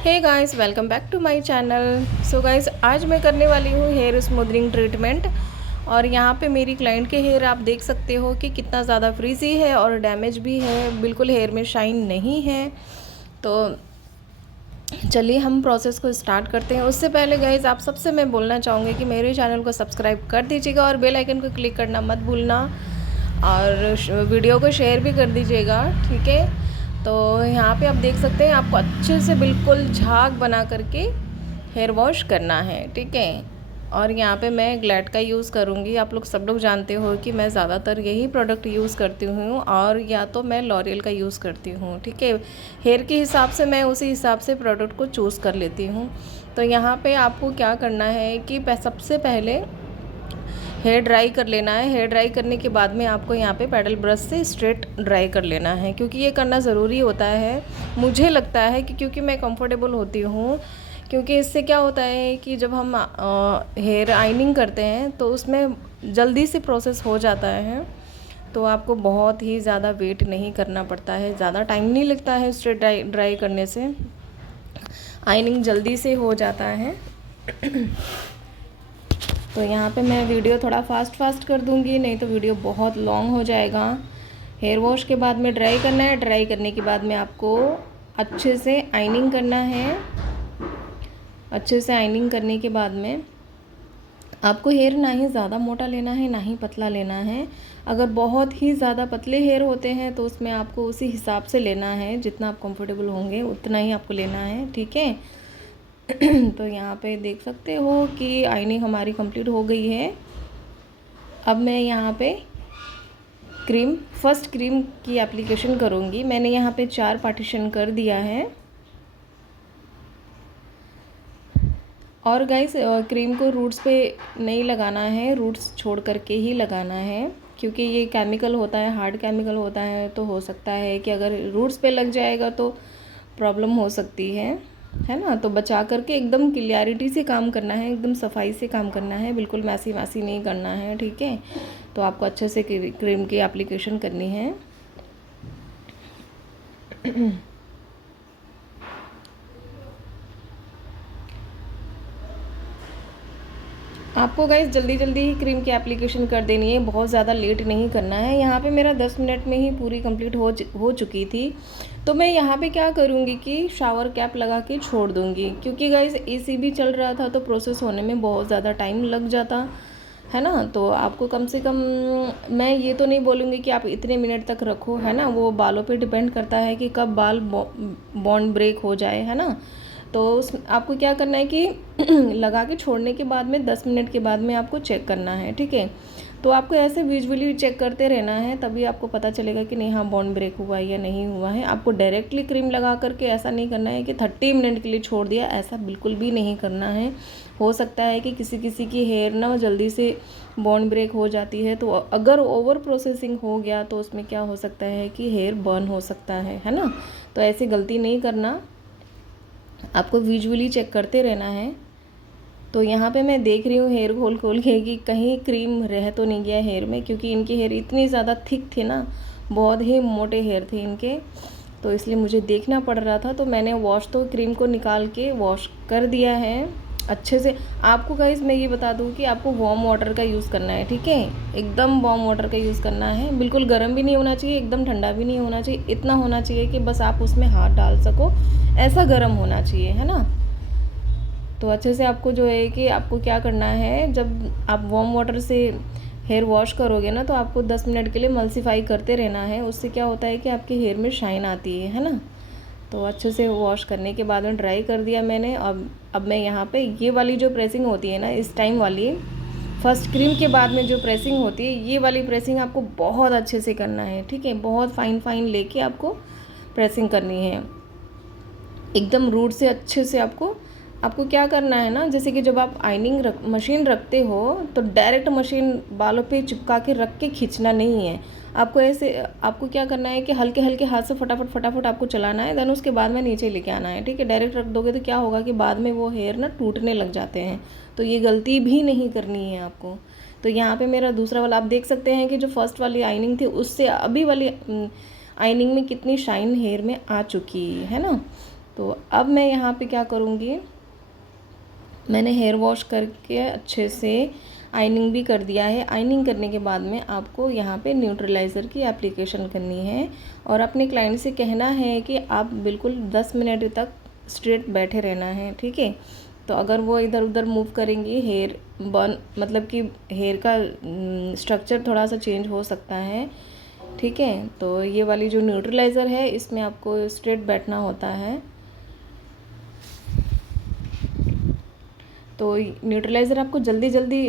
Hey guys, welcome back to my channel. So guys, आज मैं करने वाली हूँ हेयर स्मूदनिंग ट्रीटमेंट। और यहाँ पे मेरी क्लाइंट के हेयर आप देख सकते हो कि कितना ज़्यादा फ्रीजी है और डैमेज भी है, बिल्कुल हेयर में शाइन नहीं है। तो चलिए हम प्रोसेस को स्टार्ट करते हैं। उससे पहले गाइस, आप सबसे मैं बोलना चाहूँगी कि मेरे चैनल को सब्सक्राइब कर दीजिएगा और बेल आइकन को क्लिक करना मत भूलना, और वीडियो को शेयर भी कर दीजिएगा, ठीक है। तो यहाँ पे आप देख सकते हैं, आपको अच्छे से बिल्कुल झाग बना करके हेयर वॉश करना है, ठीक है। और यहाँ पे मैं ग्लैड का यूज़ करूँगी। आप लोग सब लोग जानते हो कि मैं ज़्यादातर यही प्रोडक्ट यूज़ करती हूँ, और या तो मैं लॉरियल का यूज़ करती हूँ, ठीक है। हेयर के हिसाब से मैं उसी हिसाब से प्रोडक्ट को चूज़ कर लेती हूँ। तो यहाँ पे आपको क्या करना है कि सबसे पहले हेयर ड्राई कर लेना है। हेयर ड्राई करने के बाद में आपको यहाँ पे पैडल ब्रश से स्ट्रेट ड्राई कर लेना है, क्योंकि ये करना ज़रूरी होता है। मुझे लगता है कि क्योंकि मैं कंफर्टेबल होती हूँ, क्योंकि इससे क्या होता है कि जब हम हेयर आइनिंग करते हैं तो उसमें जल्दी से प्रोसेस हो जाता है। तो आपको बहुत ही ज़्यादा वेट नहीं करना पड़ता है, ज़्यादा टाइम नहीं लगता है स्ट्रेट ड्राई करने से, आइनिंग जल्दी से हो जाता है। तो यहाँ पे मैं वीडियो थोड़ा फास्ट कर दूँगी, नहीं तो वीडियो बहुत लॉन्ग हो जाएगा। हेयर वॉश के बाद में ड्राई करना है। ड्राई करने के बाद में आपको अच्छे से आइनिंग करना है। अच्छे से आइनिंग करने के बाद में आपको हेयर ना ही ज़्यादा मोटा लेना है, ना ही पतला लेना है। अगर बहुत ही ज़्यादा पतले हेयर होते हैं तो उसमें आपको उसी हिसाब से लेना है, जितना आप कंफर्टेबल होंगे उतना ही आपको लेना है, ठीक है। तो यहाँ पे देख सकते हो कि आइनिंग हमारी कंप्लीट हो गई है। अब मैं यहाँ पे फर्स्ट क्रीम की एप्लीकेशन करूँगी। मैंने यहाँ पे 4 पार्टीशन कर दिया है। और गाइस, क्रीम को रूट्स पे नहीं लगाना है, रूट्स छोड़ करके ही लगाना है, क्योंकि ये केमिकल होता है, हार्ड केमिकल होता है। तो हो सकता है कि अगर रूट्स पे लग जाएगा तो प्रॉब्लम हो सकती है ना। तो बचा करके एकदम क्लियरिटी से काम करना है, एकदम सफाई से काम करना है, बिल्कुल मैसी नहीं करना है, ठीक है। तो आपको अच्छे से क्रीम की एप्लीकेशन करनी है। आपको गाइस जल्दी ही क्रीम की एप्लीकेशन कर देनी है, बहुत ज़्यादा लेट नहीं करना है। यहाँ पे मेरा 10 मिनट में ही पूरी कंप्लीट हो चुकी थी। तो मैं यहाँ पे क्या करूँगी कि शावर कैप लगा के छोड़ दूँगी, क्योंकि गाइस एसी भी चल रहा था तो प्रोसेस होने में बहुत ज़्यादा टाइम लग जाता है ना। तो आपको कम से कम, मैं ये तो नहीं बोलूँगी कि आप इतने मिनट तक रखो, है ना। वो बालों पे डिपेंड करता है कि कब बाल बॉन्ड ब्रेक हो जाए, है ना। तो आपको क्या करना है कि लगा के छोड़ने के बाद में 10 मिनट के बाद में आपको चेक करना है, ठीक है। तो आपको ऐसे विजुअली चेक करते रहना है, तभी आपको पता चलेगा कि नहीं, हाँ बॉन्ड ब्रेक हुआ है या नहीं हुआ है। आपको डायरेक्टली क्रीम लगा करके ऐसा नहीं करना है कि 30 मिनट के लिए छोड़ दिया, ऐसा बिल्कुल भी नहीं करना है। हो सकता है कि किसी की हेयर ना जल्दी से बॉन्ड ब्रेक हो जाती है, तो अगर ओवर प्रोसेसिंग हो गया तो उसमें क्या हो सकता है कि हेयर बर्न हो सकता है ना। तो ऐसी गलती नहीं करना, आपको विजुअली चेक करते रहना है। तो यहाँ पे मैं देख रही हूँ हेयर खोल के कि कहीं क्रीम रह तो नहीं गया हेयर में, क्योंकि इनके हेयर इतनी ज़्यादा थिक थे ना, बहुत ही मोटे हेयर थे इनके, तो इसलिए मुझे देखना पड़ रहा था। तो मैंने क्रीम को निकाल के वॉश कर दिया है अच्छे से। आपको गाइस मैं ये बता दूँ कि आपको वार्म वाटर का यूज़ करना है, ठीक है। एकदम वार्म वाटर का यूज़ करना है, बिल्कुल गर्म भी नहीं होना चाहिए, एकदम ठंडा भी नहीं होना चाहिए। इतना होना चाहिए कि बस आप उसमें हाथ डाल सको, ऐसा गर्म होना चाहिए, है ना। तो अच्छे से आपको जो है कि आपको क्या करना है, जब आप वार्म वाटर से हेयर वॉश करोगे ना, तो आपको 10 मिनट के लिए मल्सीफाई करते रहना है। उससे क्या होता है कि आपके हेयर में शाइन आती है ना। तो अच्छे से वॉश करने के बाद में ड्राई कर दिया मैंने। अब मैं यहाँ पे ये वाली जो प्रेसिंग होती है ना, इस टाइम वाली फर्स्ट क्रीम के बाद में जो प्रेसिंग होती है, ये वाली प्रेसिंग आपको बहुत अच्छे से करना है, ठीक है। बहुत फाइन लेके आपको प्रेसिंग करनी है, एकदम रूट से अच्छे से। आपको क्या करना है ना, जैसे कि जब आप मशीन रखते हो तो डायरेक्ट मशीन बालों पे चिपका के रख के खींचना नहीं है। आपको क्या करना है कि हल्के हाथ से फटाफट आपको चलाना है, देन उसके बाद में नीचे लेके आना है, ठीक है। डायरेक्ट रख दोगे तो क्या होगा कि बाद में वो हेयर ना टूटने लग जाते हैं। तो ये गलती भी नहीं करनी है आपको। तो यहाँ पे मेरा दूसरा वाला आप देख सकते हैं कि जो फर्स्ट वाली आइनिंग थी उससे अभी वाली आइनिंग में कितनी शाइन हेयर में आ चुकी है ना। तो अब मैं यहाँ पे क्या करूँगी, मैंने हेयर वॉश करके अच्छे से आइनिंग भी कर दिया है। आइनिंग करने के बाद में आपको यहाँ पे न्यूट्रलाइज़र की एप्लीकेशन करनी है और अपने क्लाइंट से कहना है कि आप बिल्कुल 10 मिनट तक स्ट्रेट बैठे रहना है, ठीक है। तो अगर वो इधर उधर मूव करेंगी, हेयर बर्न मतलब कि हेयर का स्ट्रक्चर थोड़ा सा चेंज हो सकता है, ठीक है। तो ये वाली जो न्यूट्रलाइज़र है इसमें आपको स्ट्रेट बैठना होता है। तो न्यूट्रलाइज़र आपको जल्दी जल्दी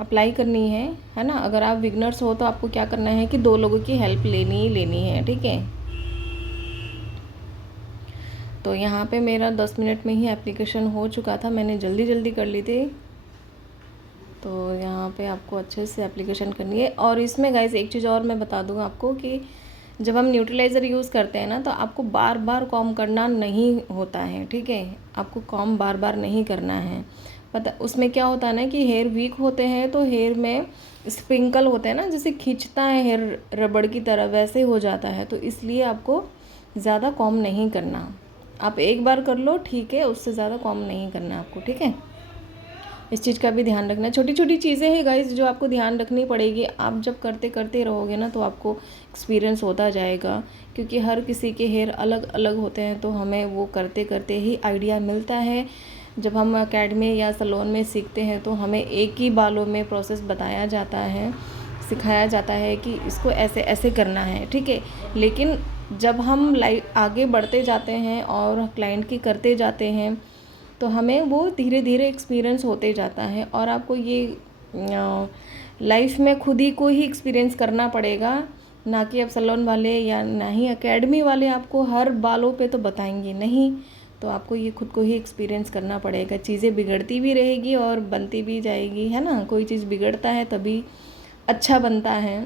अप्लाई करनी है ना। अगर आप बिगनर्स हो तो आपको क्या करना है कि 2 लोगों की हेल्प लेनी ही लेनी है, ठीक है। तो यहाँ पे मेरा 10 मिनट में ही एप्लीकेशन हो चुका था, मैंने जल्दी जल्दी कर ली थी। तो यहाँ पे आपको अच्छे से एप्लीकेशन करनी है। और इसमें गाइस एक चीज़ और मैं बता दूँ आपको कि जब हम न्यूट्रलाइज़र यूज़ करते हैं ना, तो आपको बार बार कॉम करना नहीं होता है, ठीक है। आपको कॉम बार बार नहीं करना है। पता उसमें क्या होता है ना कि हेयर वीक होते हैं तो हेयर में स्प्रिंकल होते हैं ना, जैसे खींचता है हेयर रबड़ की तरह, वैसे हो जाता है। तो इसलिए आपको ज़्यादा कॉम नहीं करना। आप एक बार कर लो, ठीक है, उससे ज़्यादा कॉम नहीं करना आपको, ठीक है। इस चीज़ का भी ध्यान रखना। छोटी छोटी चीज़ें हैं गाइस जो आपको ध्यान रखनी पड़ेगी। आप जब करते करते रहोगे ना तो आपको एक्सपीरियंस होता जाएगा, क्योंकि हर किसी के हेयर अलग अलग होते हैं। तो हमें वो करते करते ही आइडिया मिलता है। जब हम अकेडमी या सैलून में सीखते हैं तो हमें एक ही बालों में प्रोसेस बताया जाता है, सिखाया जाता है कि इसको ऐसे ऐसे करना है, ठीक है। लेकिन जब हम आगे बढ़ते जाते हैं और क्लाइंट की करते जाते हैं तो हमें वो धीरे धीरे एक्सपीरियंस होते जाता है। और आपको ये लाइफ में खुद ही को ही एक्सपीरियंस करना पड़ेगा, ना कि अब सैलून वाले या ना ही एकेडमी वाले आपको हर बालों पे तो बताएंगे नहीं। तो आपको ये खुद को ही एक्सपीरियंस करना पड़ेगा। चीज़ें बिगड़ती भी रहेगी और बनती भी जाएगी, है ना। कोई चीज़ बिगड़ता है तभी अच्छा बनता है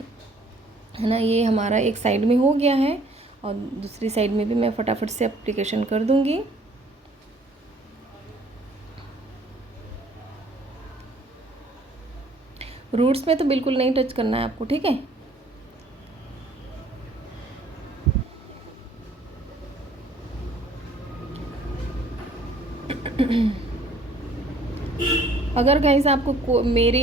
ना। ये हमारा एक साइड में हो गया है और दूसरी साइड में भी मैं फटाफट से एप्लीकेशन कर दूँगी। रूट्स में तो बिल्कुल नहीं टच करना है आपको, ठीक है। अगर गाइस आपको मेरे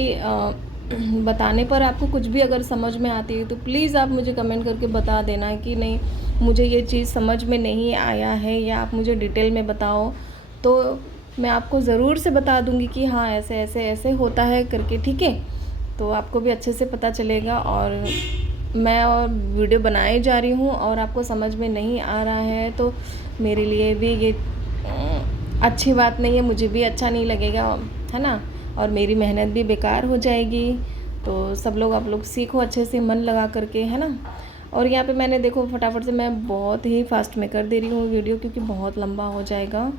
बताने पर आपको कुछ भी अगर समझ में आती है तो प्लीज़ आप मुझे कमेंट करके बता देना कि नहीं मुझे ये चीज़ समझ में नहीं आया है, या आप मुझे डिटेल में बताओ। तो मैं आपको ज़रूर से बता दूंगी कि हाँ ऐसे ऐसे ऐसे होता है करके, ठीक है। तो आपको भी अच्छे से पता चलेगा। और मैं और वीडियो बनाए जा रही हूँ और आपको समझ में नहीं आ रहा है तो मेरे लिए भी ये अच्छी बात नहीं है, मुझे भी अच्छा नहीं लगेगा, है ना। और मेरी मेहनत भी बेकार हो जाएगी। तो सब लोग आप लोग सीखो अच्छे से मन लगा करके, है ना। और यहाँ पे मैंने देखो फटाफट से मैं बहुत ही फास्ट में कर दे रही हूँ वीडियो, क्योंकि बहुत लंबा हो जाएगा।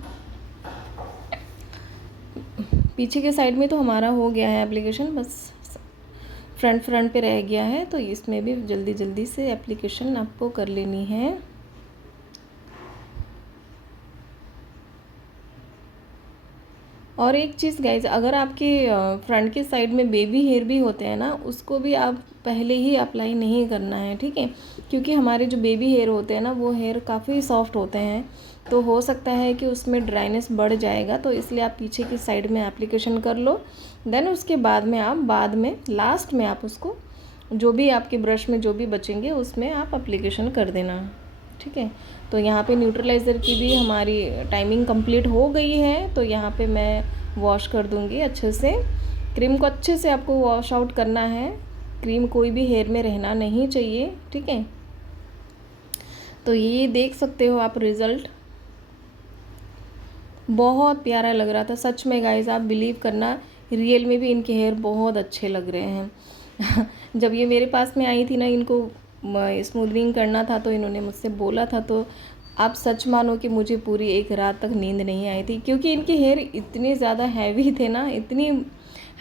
पीछे के साइड में तो हमारा हो गया है एप्लीकेशन, बस फ्रंट पे रह गया है। तो इसमें भी जल्दी जल्दी से एप्लीकेशन आपको कर लेनी है। और एक चीज़ गाइज, अगर आपके फ्रंट के साइड में बेबी हेयर भी होते हैं ना, उसको भी आप पहले ही अप्लाई नहीं करना है, ठीक है। क्योंकि हमारे जो बेबी हेयर होते हैं ना वो हेयर काफ़ी सॉफ्ट होते हैं, तो हो सकता है कि उसमें ड्राइनेस बढ़ जाएगा। तो इसलिए आप पीछे की साइड में एप्लीकेशन कर लो, देन उसके बाद में आप लास्ट में आप उसको जो भी आपके ब्रश में जो भी बचेंगे उसमें आप एप्लीकेशन कर देना, ठीक है। तो यहाँ पे न्यूट्रलाइज़र की भी हमारी टाइमिंग कंप्लीट हो गई है। तो यहाँ पे मैं वॉश कर दूँगी अच्छे से। क्रीम को अच्छे से आपको वॉश आउट करना है, क्रीम कोई भी हेयर में रहना नहीं चाहिए, ठीक है। तो ये देख सकते हो आप रिज़ल्ट, बहुत प्यारा लग रहा था सच में गाइस। आप बिलीव करना, रियल में भी इनके हेयर बहुत अच्छे लग रहे हैं। जब ये मेरे पास में आई थी ना, इनको स्मूदनिंग करना था तो इन्होंने मुझसे बोला था, तो आप सच मानो कि मुझे पूरी एक रात तक नींद नहीं आई थी, क्योंकि इनके हेयर इतने ज़्यादा हैवी थे ना, इतनी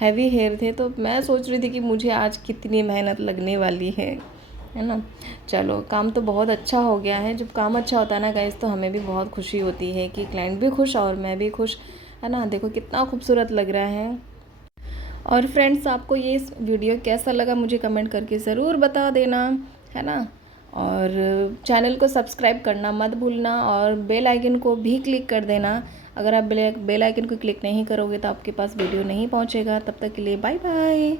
हैवी हेयर थे। तो मैं सोच रही थी कि मुझे आज कितनी मेहनत लगने वाली है ना। चलो काम तो बहुत अच्छा हो गया है। जब काम अच्छा होता है ना गाइस तो हमें भी बहुत खुशी होती है कि क्लाइंट भी खुश और मैं भी खुश, है ना। देखो कितना खूबसूरत लग रहा है। और फ्रेंड्स आपको ये वीडियो कैसा लगा मुझे कमेंट करके ज़रूर बता देना, है ना। और चैनल को सब्सक्राइब करना मत भूलना और बेल आइकन को भी क्लिक कर देना। अगर आप बेल आइकन को क्लिक नहीं करोगे तो आपके पास वीडियो नहीं पहुंचेगा। तब तक के लिए बाय बाय।